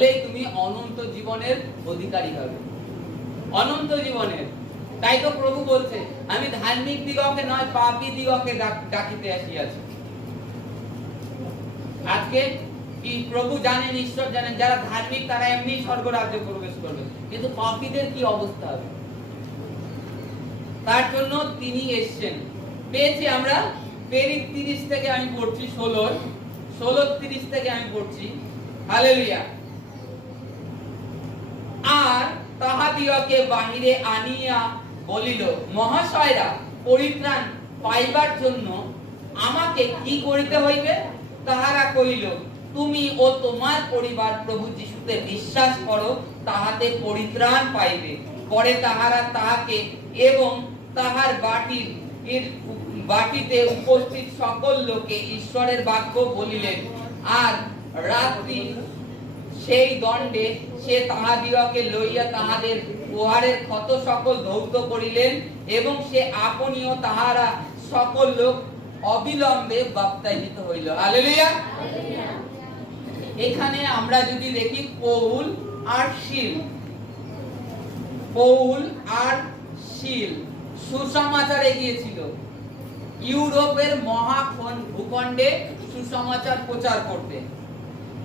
তাহলেই তুমি অনন্ত জীবনের অধিকারী হবে, অনন্ত জীবনের। তাই তো প্রভু বলছে, আমি ধার্মিক দিগকে নয় পাপী দিগকে ডাকিতে আসিয়াছি। আজকে কি প্রভু জানেন, ঈশ্বর জানেন, যারা ধার্মিক তারা এমনি স্বর্গ রাজ্যে প্রবেশ করবে, কিন্তু পাপীদের কি অবস্থা হবে? তার জন্য তিনি এসেছেন। পেয়েছি আমরা প্রেরিত 30 থেকে আমি পড়ছি, 16-30 থেকে আমি পড়ছি। হালেলুয়া। আর তাহাদিগকে বাহিরে আনিয়া বলিল, মহাশয়রা, পরিত্রাণ পাইবার জন্য আমাকে কি করিতে হইবে? তাহারা কহিল, তুমি ও তোমার পরিবার প্রভু যিশুতে বিশ্বাস করো, তাহাতে পরিত্রাণ পাইবে। পরে তাহারা তাহাকে এবং তাহার বাটিতে উপস্থিত সকল লোকে ঈশ্বরের বাক্য বলিলেন। আর রাত্রি সেই দণ্ডে সে তাহাদিগকে লইয়া তাহাদের উহারের ক্ষত সকল ধৌত করিলেন, এবং সে আপনিও তাহারা সকল লোক অবিলম্বে বাপ্তাইজিত হইল। হালেলুয়া। এখানে আমরা যদি দেখি পৌল আর শিল সুসমাচারে গিয়েছিল, ইউরোপের ভূখণ্ডে সুসমাচার প্রচার করতে।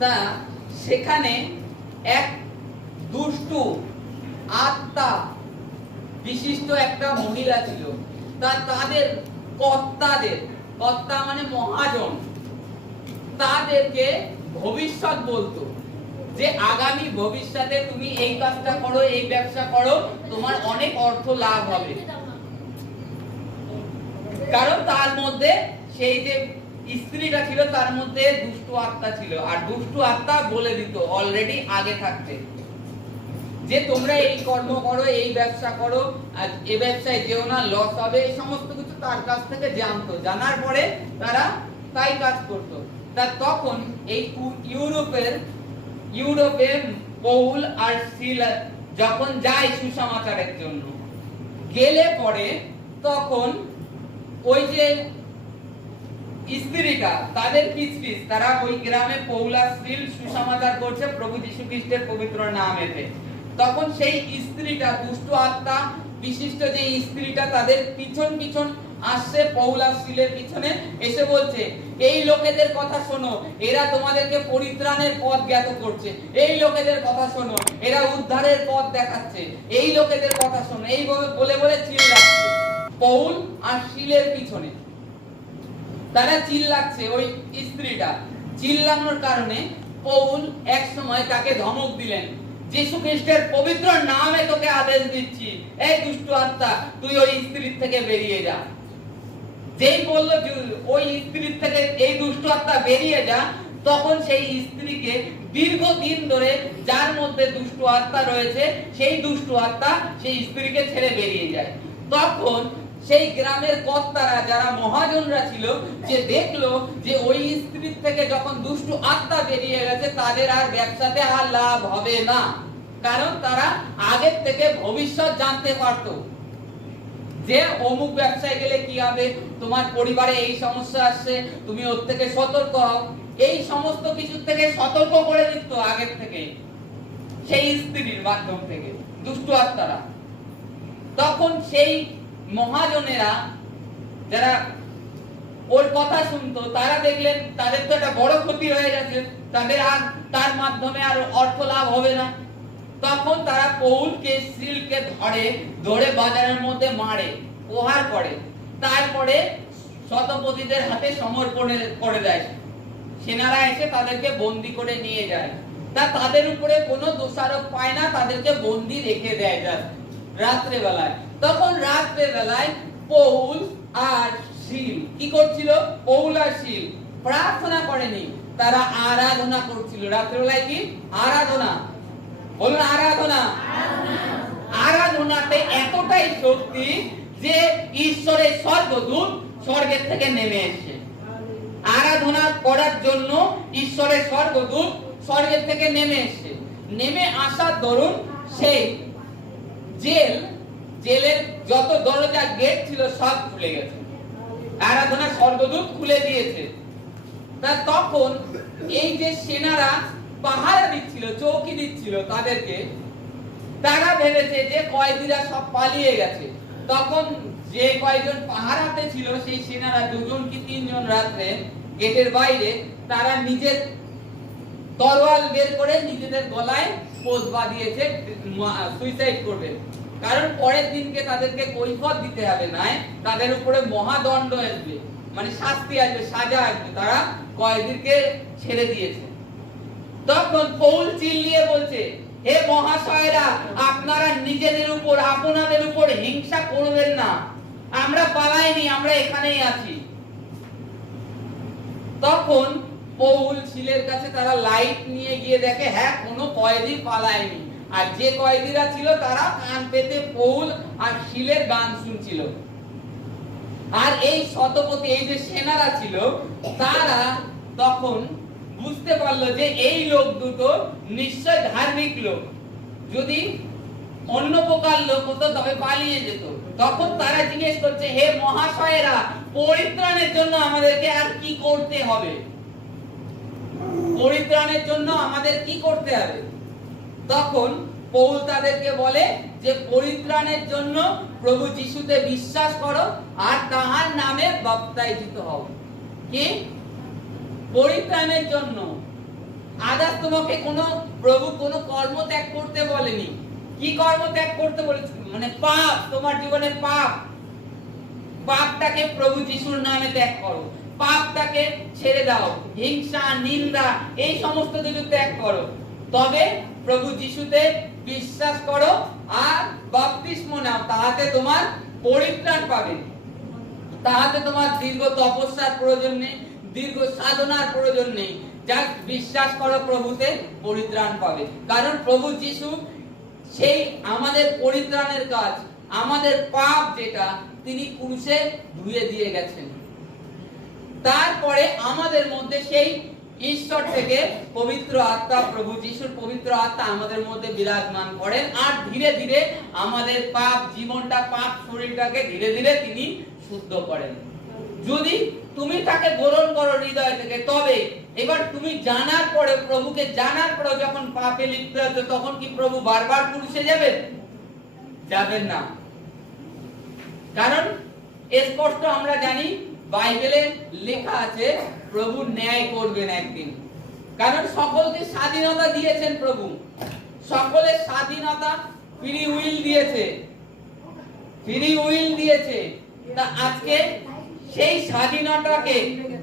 তা সেখানে এক দুষ্টু আত্মা বিশিষ্ট একটা মহিলা ছিল। তাদের কর্তা মানে মহাজন, তাদেরকে ভবিষ্যৎ বলতো যে আগামী ভবিষ্যতে তুমি এই কাজটা করো, এই ব্যবসা করো, তোমার অনেক অর্থ লাভ হবে। কারণ তার মধ্যে সেই যে স্ত্রীটা ছিল তার মধ্যে দুষ্টু আত্মা ছিল, আর দুষ্টু আত্মা বলে দিত অলরেডি আগে থাকতে যে তোমরা এই কর্ম করো, এই ব্যবসা করো, আর এই ব্যবসায় যেও না, লস হবে। এই সমস্ত কিছু তার কাছ থেকে জানতো, জানার পরে তারা তাই কাজ করতো। তা তখন এই ইউরোপে পৌল আর সিলা যখন যায় সুসমাচারের জন্য, গেলে পরে তখন ওই যে স্ত্রীটা তাদের পিছ তারা ওই গ্রামে পৌল আর সিল সুসমাচার করছে প্রভু যীশু খ্রিস্টের পবিত্র নামেতে। তখন সেই স্ত্রীটা, দুষ্ট আত্মা বিশিষ্ট যে স্ত্রীটা, তাদের পিছন আসছে, পৌল আর সিলের পিছনে এসে বলছে, এই লোকেদের কথা শোনো, এরা তোমাদেরকে পরিত্রাণের পথ জ্ঞাত করছে। এই লোকেদের কথা শোনো, এরা উদ্ধারের পথ দেখাচ্ছে। এই লোকেদের কথা শোনো, এই বলে চিল্লাচ্ছে পৌল আর সিলের পিছনে। তারা চিল্লাচ্ছে, ওই স্ত্রীটা চিল্লানোর কারণে পৌল এক সময় তাকে ধমক দিলেন, যীশু খ্রিস্টের পবিত্র নামে তোকে আদেশ দিচ্ছি, এই দুষ্ট আত্মা, তুই ওই স্ত্রীর থেকে বেরিয়ে যা। যেই বলল ওই স্ত্রীর থেকে এই দুষ্ট আত্মা বেরিয়ে যা, তখন সেই স্ত্রীকে দীর্ঘদিন ধরে যার মধ্যে দুষ্ট আত্মা রয়েছে, সেই দুষ্ট আত্মা সেই স্ত্রীকে ছেড়ে বেরিয়ে যায়। তখন সেই গ্রামের কর্তারা, যারা মহাজনরা ছিল, যে দেখলো যে ওই স্ত্রীর থেকে যখন দুষ্ট আত্মা বেরিয়ে গেছে, তাদের আর ব্যবসাতে আর লাভ হবে না। কারণ তারা আগের থেকে ভবিষ্যৎ জানতে পারত যে অমুক ব্যবসায় গেলে কি হবে, তোমার পরিবারে এই সমস্যা আসছে, তুমি ওর থেকে সতর্ক হও। এই সমস্ত কিছু থেকে সতর্ক করে দিত আগের থেকে সেই স্ত্রীর মাধ্যম থেকে দুষ্ট আত্মারা। তখন সেই মহাজনেরা যারা ওর কথা শুনতো, তারা দেখলেন তাদের তো একটা বড় ক্ষতি হয়ে গেছে, তাদের আর তার মাধ্যমে আর অর্থ লাভ হবে না। তখন তারা পৌলকে সিলকে ধরে বাজারের মধ্যে মারে, প্রহার করে, তারপরে শতপতিদের হাতে সমর্পণ করে দেয়। সেনারা এসে তাদেরকে বন্দী করে নিয়ে যায়। তাদের উপরে কোনো দোষারোপ পায় না, তাদেরকে বন্দী রেখে দেয় রাত্রে বেলায়। তখন রাত্রে বেলায় পৌল আর সিল কি করছিল? পৌল আর সিল প্রার্থনা করেনি, তারা আরাধনা করছিল। রাত্রেবেলায় কি আরাধনা? বলুন আরাধনা। আরাধনাতে এতটাই শক্তি যে ঈশ্বরের স্বর্গদূত স্বর্গের থেকে নেমে এসেছে। আরাধনা করার জন্য ঈশ্বরের স্বর্গদূত স্বর্গের থেকে নেমে এসেছে। নেমে আসার দরুন সেই জেলের যত দরজা গেট ছিল সব খুলে গেছে, আরাধনা স্বর্গদূত খুলে দিয়েছে। তা তখন এই যে সেনারা পাহারা দিচ্ছিল, চৌকি দিচ্ছিল তাদেরকে, তারা ভেবেছে যে কয়েদিরা সব পালিয়ে গেছে। তখন যে কয়েকজন পাহারাতে ছিল সেই সেনারা 2জন কি 3জন রাত্রে গেটের বাইরে তারা নিজের তরোয়াল বের করে নিজেদের গলায় পোজ বাঁধিয়েছে, সুইসাইড করবে। কারণ পরের দিনকে তাদেরকে কৈফিয়ত দিতে হবে, না তাদের উপরে মহাদণ্ড আসবে, মানে শাস্তি আসবে, সাজা আসবে। তারা কয়েদিকে ছেড়ে দিয়েছে। তখন পৌল চিল্লিয়ে বলছে, হে মহাশয়রা, আপনারা নিজেদের উপর আপনাদের উপর হিংসা করবেন না, আমরা পালাইনি, আমরা এখানেই আছি। তখন পৌল শিলের কাছে তারা লাইট নিয়ে গিয়ে দেখে হ্যাঁ কোনো কয়েদি পালায়নি, আর যে কয়েদিরা ছিল তারা কান পেতে পৌল আর শিলের গান শুনছিল। আর এই শতপতি, এই যে সেনারা ছিল, তারা তখন বুঝতে পারলো যে এই লোক দুটো নিশ্চয় ধার্মিক লোক, যদি অন্য প্রকার লোক হতো তবে পালিয়ে যেত। তখন তারা জিজ্ঞেস করছে, হে মহাশয়েরা, পরিত্রাণের জন্য আমাদেরকে আর কি করতে হবে? পরিত্রাণের জন্য আমাদের কি করতে হবে? তখন পৌল তাদেরকে বলে যে পরিত্রাণের জন্য প্রভু যিশুতে বিশ্বাস করো আর তাহার নামে বাপ্তাইজিত হও। কি পরিত্রাণের জন্য? আদাস তোমাকে কোনো প্রভু কোনো কর্ম ত্যাগ করতে বলেনি। কি কর্ম ত্যাগ করতে বলেছে? মানে পাপ, তোমার জীবনের পাপ, পাপটাকে প্রভু যিশুর নামে ত্যাগ করো, পাপটাকে ছেড়ে দাও, হিংসা নিন্দা এই সমস্ত কিছু ত্যাগ করো, তবে প্রভু যিশুতে বিশ্বাস করো আর বাপ্তিস্ম নাও, তাহাতে তোমার পরিত্রাণ পাবে। তাহাতে তোমার দীর্ঘ তপস্যার প্রয়োজন নেই, দীর্ঘ সাধনার প্রয়োজন নেই, যাক বিশ্বাস করো প্রভুতে, পরিত্রাণ পাবে। কারণ প্রভু যিশু সেই আমাদের পরিত্রাণের কাজ, আমাদের পাপ যেটা তিনি ক্রুশে ধুয়ে দিয়ে গেছেন। তারপরে আমাদের মধ্যে সেই ঈশ্বর থেকে পবিত্র আত্মা, প্রভু যিশুর পবিত্র আত্মা আমাদের মধ্যে বিরাজমান করেন, আর ধীরে ধীরে আমাদের পাপ জীবনটা, পাপ শরীরটাকে ধীরে ধীরে তিনি শুদ্ধ করেন। যদি তুমি তাকে গ্রহণ করো হৃদয় থেকে, তবে এবার তুমি জানার পরে, প্রভুকে জানার পরে যখন পাপে লিপ্ত আছো, তখন কি প্রভু বারবার ক্রুশে যাবেন? যাবেন না। কারণ স্পষ্ট আমরা জানি, বাইবেলে লেখা আছে প্রভু ন্যায় করবেন একদিন। কারণ সকলকে স্বাধীনতা দিয়েছেন প্রভু, সকলের স্বাধীনতা ফ্রি উইল দিয়েছে, ফ্রি উইল দিয়েছে। তা আজকে সেই স্বাধীনতাকে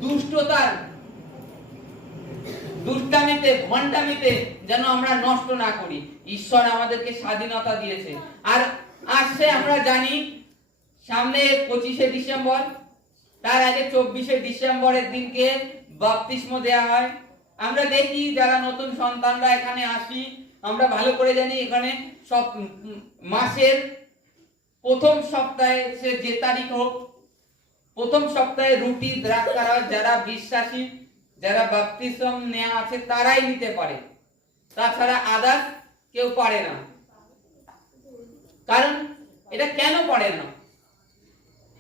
দুষ্টতার, দুষ্টামিতে, ভণ্ডামিতে যেন আমরা নষ্ট না করি। ঈশ্বর আমাদেরকে স্বাধীনতা দিয়েছে। আর আসছে, আমরা জানি সামনে 25শে ডিসেম্বর, তার আগে 24শে ডিসেম্বরের দিনকে বাপ্তিস্ম দেয়া হয়। আমরা দেখি যারা নতুন সন্তানরা এখানে আসি, আমরা ভালো করে জানি এখানে সব মাসের প্রথম সপ্তাহে, সে যে তারিখ হোক, প্রথম সপ্তাহে রুটি দ্রাক্ষার হয়। যারা বিশ্বাসী, যারা বাপ্তিস্ম নেওয়া আছে তারাই নিতে পারে, তাছাড়া আদার্স কেউ পারে না। কারণ এটা কেন পারে না?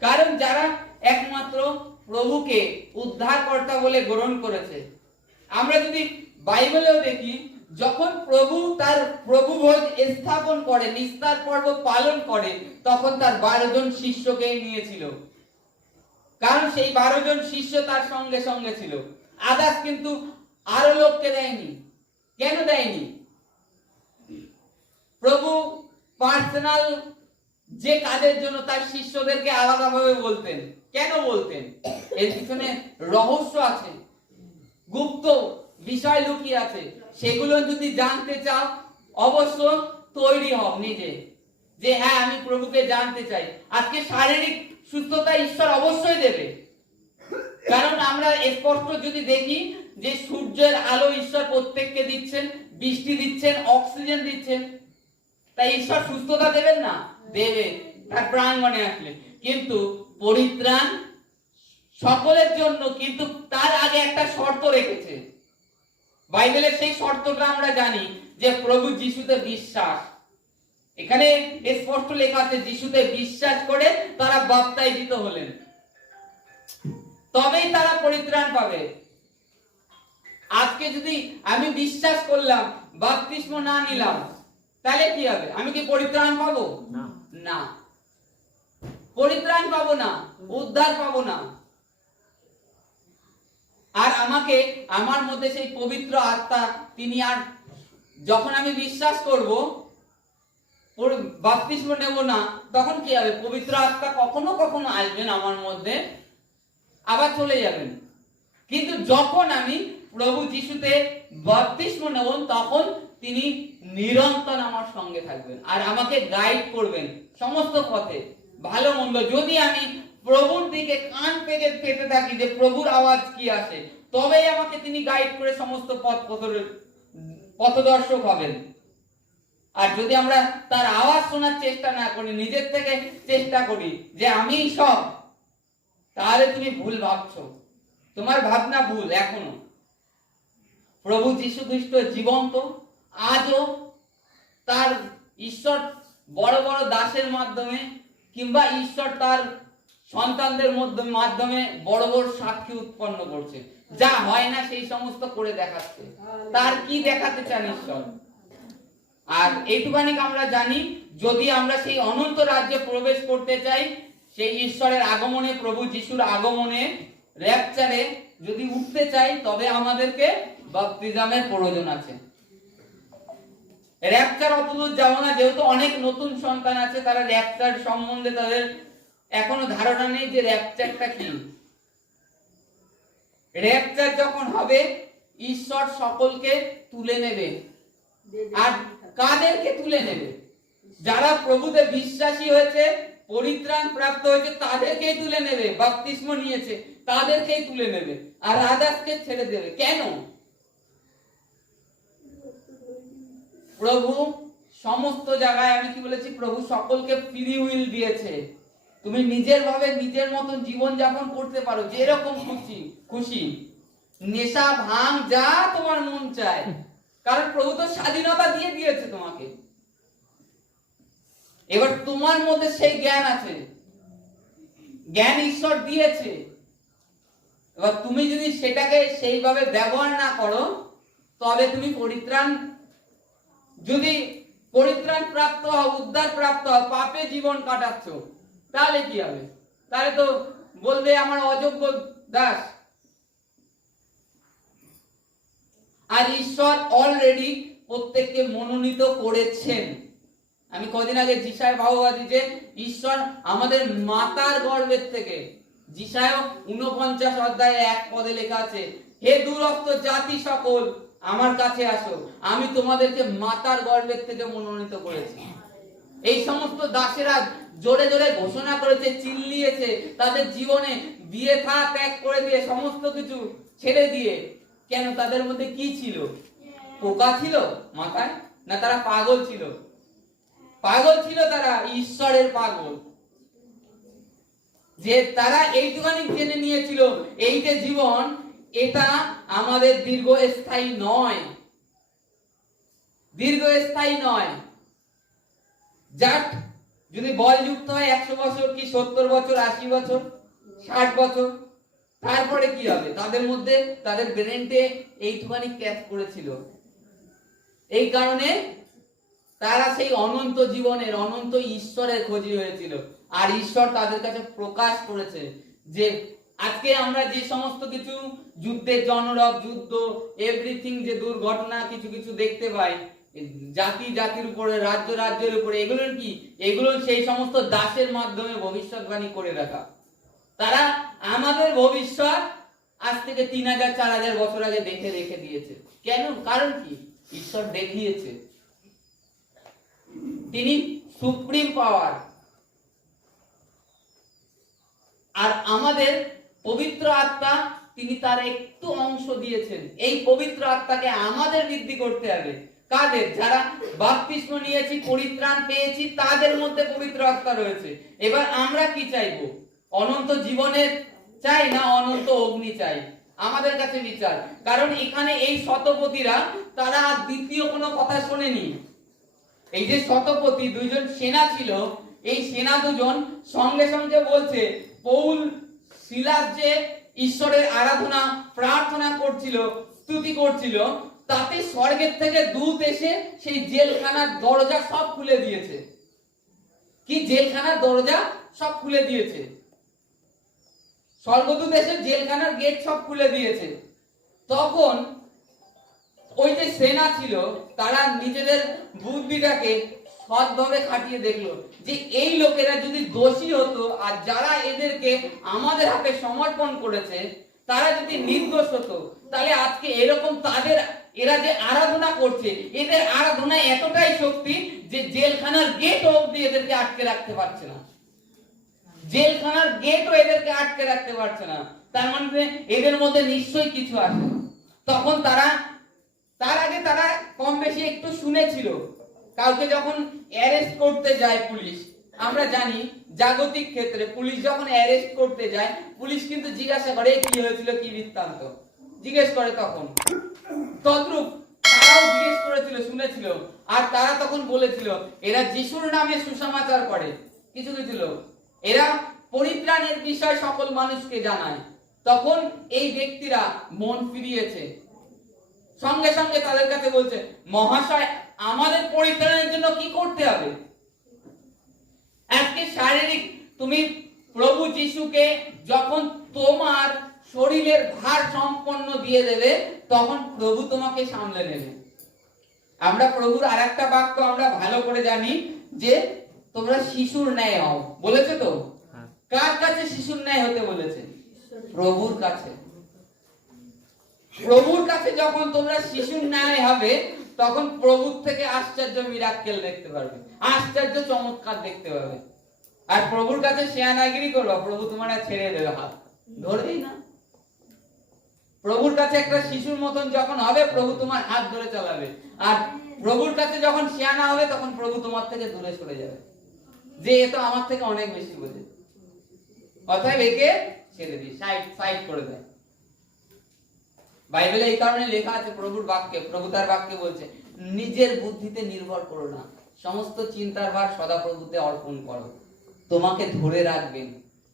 কারণ যারা একমাত্র প্রভুকে উদ্ধারকর্তা বলে গ্রহণ করেছে। আমরা যদি বাইবেলেও দেখি, যখন প্রভু তার প্রভুভোজ স্থাপন করে, নিস্তার পর্ব পালন করে, তখন তার 12 জন শিষ্যকে নিয়েছিল। কারণ সেই 12 জন শিষ্য তার সঙ্গে সঙ্গে ছিল। আদাস কিন্তু আরো লোককে দেয়নি। কেন দেয়নি? প্রভু পার্সোনাল যে কাজের জন্য তার শিষ্যদেরকে আলাদাভাবে বলতেন। কেন বলতেন? এর পিছনে রহস্য আছে, গুপ্ত বিষয় লুকিয়ে আছে। সেগুলো যদি জানতে চাও, অবশ্য তৈরি হও নিজে, যে হ্যাঁ আমি প্রভুকে জানতে চাই। আজকে শারীরিক সুস্থতা ঈশ্বর অবশ্যই দেবে, কারণ আমরা স্পষ্ট যদি দেখি যে সূর্যের আলো ঈশ্বর প্রত্যেককে দিচ্ছেন, বৃষ্টি দিচ্ছেন, অক্সিজেন দিচ্ছেন, তাই ঈশ্বর সুস্থতা দেবেন না? দেবে, তার প্রাঙ্গণে আসলে। কিন্তু পরিত্রাণ সকলের জন্য, কিন্তু তার আগে একটা শর্ত রেখেছে। বাইবেলের সেই শর্তটা আমরা জানি যে প্রভু যিশুতে বিশ্বাস। এখানে স্পষ্ট লেখা আছে যিশুতে বিশ্বাস করে তারা বাপ্তাইজিত হলেন, তবেই তারা পরিত্রাণ পাবে। আজকে যদি আমি বিশ্বাস করলাম, বাপ্তিস্ম না নিলাম, তাহলে কি হবে? আমি কি পরিত্রাণ পাবো? না, পরিত্রাণ পাবো না, উদ্ধার পাবো না। আর আমাকে, আমার মধ্যে সেই পবিত্র আত্মা তিনি, আর যখন আমি বিশ্বাস করব, বাপ্তিস্ম নেব না, তখন কি হবে? পবিত্র আত্মা কখনো কখনো আসবেন আমার মধ্যে, আবার চলে যাবেন। কিন্তু যখন আমি প্রভু যিশুতে বাপ্তিস্ম নেব, তখন তিনি নিরন্তর আমার সঙ্গে থাকবেন আর আমাকে গাইড করবেন সমস্ত পথে, ভালো মন্দ। যদি আমি প্রভুর দিকে কান পেতে থাকি যে প্রভুর আওয়াজ কি আসে, তবেই আমাকে তিনি গাইড করে সমস্ত পথদর্শক হবেন। আর যদি আমরা তার আওয়াজ শোনার চেষ্টা না করি, নিজের থেকে চেষ্টা করি যে আমিই সব, তাহলে তুমি ভুল ভাবছো, তোমার ভাবনা ভুল। এখনো প্রভু যীশু খ্রিস্ট জীবন্ত, আজও তার ঈশ্বর বড় বড় দাসের মাধ্যমে কিংবা ঈশ্বর তার সন্তানদের মাধ্যমে বড় বড় সাক্ষী উৎপন্ন করছে, যা হয় না সেই সমস্ত করে দেখাচ্ছে। তার কি দেখাতে চান ঈশ্বর? আর এইটুখানি আমরা জানি, যদি আমরা সেই অনন্ত রাজ্যে প্রবেশ করতে চাই, সেই ঈশ্বরের আগমনে, প্রভু যিশুর আগমনে, র্যাপচারে যদি উঠতে চাই, তবে আমাদেরকে বাপ্তিস্মের প্রয়োজন আছে। র্যাপচার অতদূর যাব না, যেহেতু অনেক নতুন সন্তান আছে, তারা র্যাপচার সম্বন্ধে তাদের এখনো ধারণা নেই যে র্যাপচারটা কি। র্যাপচার যখন হবে, ঈশ্বর সকলকে তুলে নেবে। আর কাদেরকে তুলে নেবে? যারা প্রভুতে বিশ্বাসী হয়েছে, পরিত্রাণ প্রাপ্ত হয়েছে, তাদেরকেই তুলে নেবে। বাপ্তিস্ম নিয়েছে তাদেরকেই তুলে নেবে, আর আদার্সকে ছেড়ে দেবে। কেন? প্রভু সমস্ত জায়গায়, আমি কি বলেছি, প্রভু সকলকে ফ্রি উইল দিয়েছে। তুমি নিজের ভাবে নিজের মতন জীবন যাপন করতে পারো, যেরকম খুশি, নেশা ভাঙ যা তোমার মন চায়, কারণ প্রভু তো স্বাধীনতা দিয়ে দিয়েছে তোমাকে। এবার তোমার মধ্যে সেই জ্ঞান আছে, জ্ঞান ঈশ্বর দিয়েছে। এবার তুমি যদি সেটাকে সেইভাবে ব্যবহার না করো, তবে তুমি যদি পরিত্রাণ প্রাপ্ত হও, উদ্ধার প্রাপ্ত হও, পাপে জীবন কাটাচ্ছ, তাহলে কি হবে? তাহলে তো বলবে আমার অযোগ্য দাস। আর ঈশ্বর অলরেডি প্রত্যেককে মনোনীত করেছেন। আমি কদিন আগে যিশায় ভাববাদী যে ঈশ্বর আমাদের মাতার গর্ভের থেকে, যিশায় 49 অধ্যায়ে 1 পদে লেখা আছে, হে দূরস্থ জাতি সকল আমার কাছে আসো, আমি তোমাদেরকে মাতার গর্ভের থেকে মনোনীত করেছি। এই সমস্ত দাসেরা জোরে জোরে ঘোষণা করেছে, চিল্লিয়েছে, তাদের জীবনে বিয়ে থা ত্যাগ করে দিয়ে, সমস্ত কিছু ছেড়ে দিয়ে। কেন? তাদের মধ্যে কি ছিল? পোকা ছিল মাথায়? না তারা পাগল ছিল? পাগল ছিল তারা, ঈশ্বরের পাগল। যে তারা এইটুখানি জেনে নিয়েছিল, এই যে জীবন, এটা আমাদের দীর্ঘস্থায়ী নয়, দীর্ঘস্থায়ী নয়। যাক, যদি বলযুক্ত হয় 100 বছর কি 70 বছর, 80 বছর, 60 বছর, তারপরে কি হবে? তাদের মধ্যে, তাদের ব্রেনটে এইটুখানি ক্যাচ করেছিল। এই কারণে তারা সেই অনন্ত জীবনের, অনন্ত ঈশ্বরের খোঁজি হয়েছিল। আর ঈশ্বর তাদের কাছে প্রকাশ করেছে যে আজকে আমরা যে সমস্ত কিছু যুদ্ধের জনরব, যুদ্ধ, এভরিথিং, যে দুর্ঘটনা কিছু কিছু দেখতে পাই, জাতি জাতির উপরে, রাজ্য রাজ্যের উপরে, এগুলো কি? এগুলো সেই সমস্ত দাসের মাধ্যমে ভবিষ্যৎবাণী করে রাখা। তারা আমাদের ভবিষ্যৎ আজ থেকে 3000-4000 বছর আগে দেখে রেখে দিয়েছে। কেন? কারণ কি? ঈশ্বর দেখিয়েছে তিনি সুপ্রিম পাওয়ার। আর আমাদের পবিত্র আত্মা, তিনি তার একটু অংশ দিয়েছেন। এই পবিত্র আত্মাকে আমাদের বৃদ্ধি করতে হবে। কাদের? যারা বাপ্তিস্ম নিয়েছি, পরিত্রাণ পেয়েছি, তাদের মধ্যে পবিত্র আত্মা রয়েছে। এবার আমরা কি চাইবো? অনন্ত জীবনের চাই না অনন্ত অগ্নি চাই? আমাদের কাছে বিচার। কারণ এখানে এই শতপতিরা, তারা দ্বিতীয় কোনো কথা শোনেনি। এই যে শতপতি, 2জন সেনা ছিল, এই সেনা 2জন সঙ্গে সঙ্গে বলছে, পৌল সিলাস যে ঈশ্বরের আরাধনা প্রার্থনা করছিল, স্তুতি করছিল, তাতে স্বর্গের থেকে দূত এসে সেই জেলখানার দরজা সব খুলে দিয়েছে। কি জেলখানার দরজা সব খুলে দিয়েছে, স্বর্গদূত এসে জেলখানার গেট সব খুলে দিয়েছে। তখন ওই যে সেনা ছিল তারা নিজেদের বুদ্ধিটাকে সৎভাবে খাটিয়ে দেখলো যে এই লোকেরা যদি দোষী হতো আর যারা এদেরকে আমাদের হাতে সমর্পণ করেছে তারা যদি নির্দোষ হতো, তাহলে আজকে এরকম তাদের এরা যে আরাধনা করছে, এদের আরাধনায় এতটাই শক্তি যে জেলখানার গেট অবধি এদেরকে আটকে রাখতে পারছে না, জেলখানার গেটও এদেরকে আটকে রাখতে পারছে না। তার মানে এদের মধ্যে নিশ্চয়ই কিছু আছে। তখন তার আগে তারা কম বেশি একটু শুনেছিল, কাউকে যখন অ্যারেস্ট করতে যায় পুলিশ, আমরা জানি জাগতিক ক্ষেত্রে পুলিশ যখন অ্যারেস্ট করতে যায় পুলিশ কিন্তু জিজ্ঞাসা করে কি হয়েছিল, কি বৃত্তান্ত জিজ্ঞেস করে। তখন তদ্রূপ তারাও জিজ্ঞেস করেছিল, শুনেছিল, আর তারা তখন বলেছিল এরা যিশুর নামে সুসমাচার করে। কিছু কিছু লোক এরা পরিত্রাণের বিষয় সকল মানুষকে জানায়। তখন এই ব্যক্তিরা মন ফিরিয়েছে, সঙ্গে সঙ্গে তাদের কাছে বলছে মহাশয় আমাদের পরিত্রাণের জন্য কি করতে হবে? আজকে শারীরিক তুমি প্রভু যিশুকে যখন তোমার শরীরের ভার সম্পন্ন দিয়ে দেবে তখন প্রভু তোমাকে সামলে নেবে। আমরা প্রভুর আরেকটা বাক্য আমরা ভালো করে জানি যে তোমরা শিশুর ন্যায় হও, বলেছে তো? কার কাছে শিশুর ন্যায় হতে বলেছে? প্রভুর কাছে। প্রভুর কাছে যখন তোমরা শিশুর ন্যায় হবে তখন প্রভুর থেকে আশ্চর্য মিরাক্কেল দেখতে পারবে, আশ্চর্য চমৎকার দেখতে পাবে। আর প্রভুর কাছে শেয়ানাগিরি করো, প্রভু তোমার ছেড়ে দেবে, হাত ধরবেই না। প্রভুর কাছে একটা শিশুর মতন যখন হবে প্রভু তোমার হাত ধরে চালাবে, আর প্রভুর কাছে যখন শেয়ানা হবে তখন প্রভু তোমার থেকে দূরে সরে যাবে, যে এ তো আমার থেকে অনেক বেশি বোঝে, অতএব একে ছেড়ে দিই, সাইড করে দেয়। বাইবেলে এই কারণে লেখা আছে প্রভুর বাক্যে, প্রভু তার বাক্যে বলছে নিজের বুদ্ধিতে নির্ভর করো না, সমস্ত চিন্তার ভার সদা প্রভুতে অর্পণ করো, তোমাকে ধরে রাখবেন।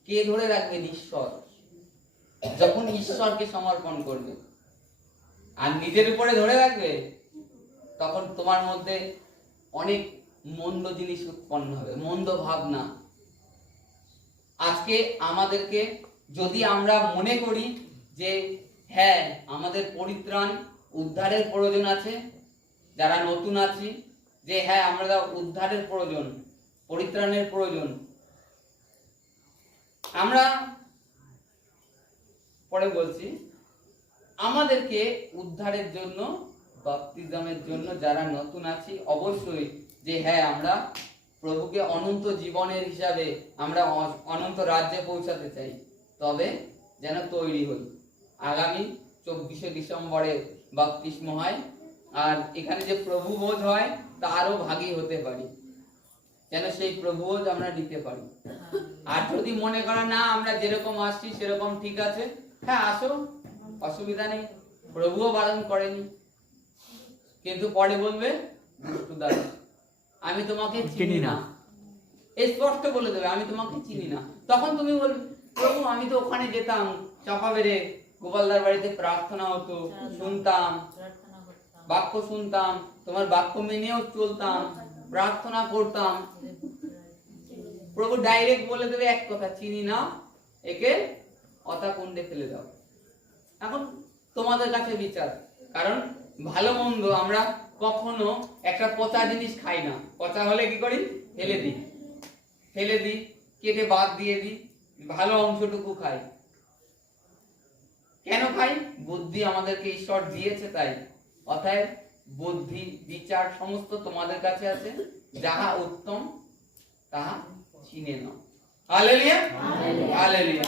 কে ধরে রাখবেন? ঈশ্বর। যখন ঈশ্বরকে সমর্পণ করবে আর নিজের উপরে ধরে রাখবে তখন তোমার মধ্যে অনেক মন্দ জিনিস উৎপন্ন হবে, মন্দ ভাবনা। আজকে আমাদেরকে যদি আমরা মনে করি যে হ্যাঁ আমাদের পরিত্রাণ উদ্ধারের প্রয়োজন আছে, যারা নতুন আছি, যে হ্যাঁ আমরা উদ্ধারের প্রয়োজন, পরিত্রাণের প্রয়োজন, আমরা পরে বলছি আমাদেরকে উদ্ধারের জন্য বাপ্তিজমের জন্য যারা নতুন আছি অবশ্যই যে হ্যাঁ আমরা প্রভুকে অনন্ত জীবনের হিসাবে আমরা অনন্ত রাজ্যে পৌঁছাতে চাই, তবে যেন তৈরি হই। আগামী 24শে ডিসেম্বরে বাপ্তিস্ম হয়, আর এখানে যে প্রভু ভোজ হয় তারও ভাগী হতে পারি, যেন সেই প্রভু ভোজ আমরা নিতে পারি। আর যদি মনে করো না আমরা যেরকম আসছি সেরকম ঠিক আছে, হ্যাঁ আসো, অসুবিধা নেই, প্রভুও বারণ করেনি, কিন্তু পরে বলবে আমি তোমাকে চিনি না, স্পষ্ট বলে দেবে আমি তোমাকে চিনি না। তখন তুমি বলবে প্রভু আমি তো ওখানে যেতাম, চাপাবেড়ে গোপালদার বাড়িতে প্রার্থনা হতো, শুনতাম, বাক্য শুনতাম, তোমার বাক্য মেনেও চলতাম, প্রার্থনা করতাম। প্রভু ডাইরেক্ট বলে দেবে এক কথা, চিনি না, একে অতা কুণ্ডে ফেলে দাও। এখন তোমাদের কাছে বিচার, কারণ ভালো মন্দ আমরা কখনো একটা পচা জিনিস খাই না, পচা হলে কি করি? ফেলে দিই, কেটে বাদ দিয়ে দিই, ভালো অংশটুকু খাই। কেন খাই? বুদ্ধি আমাদেরকে ঈশ্বর দিয়েছে তাই। অতএব বুদ্ধি বিচার সমস্ত তোমাদের কাছে আছে, যাহা উত্তম তাহা চিনে নাও। Hallelujah, hallelujah.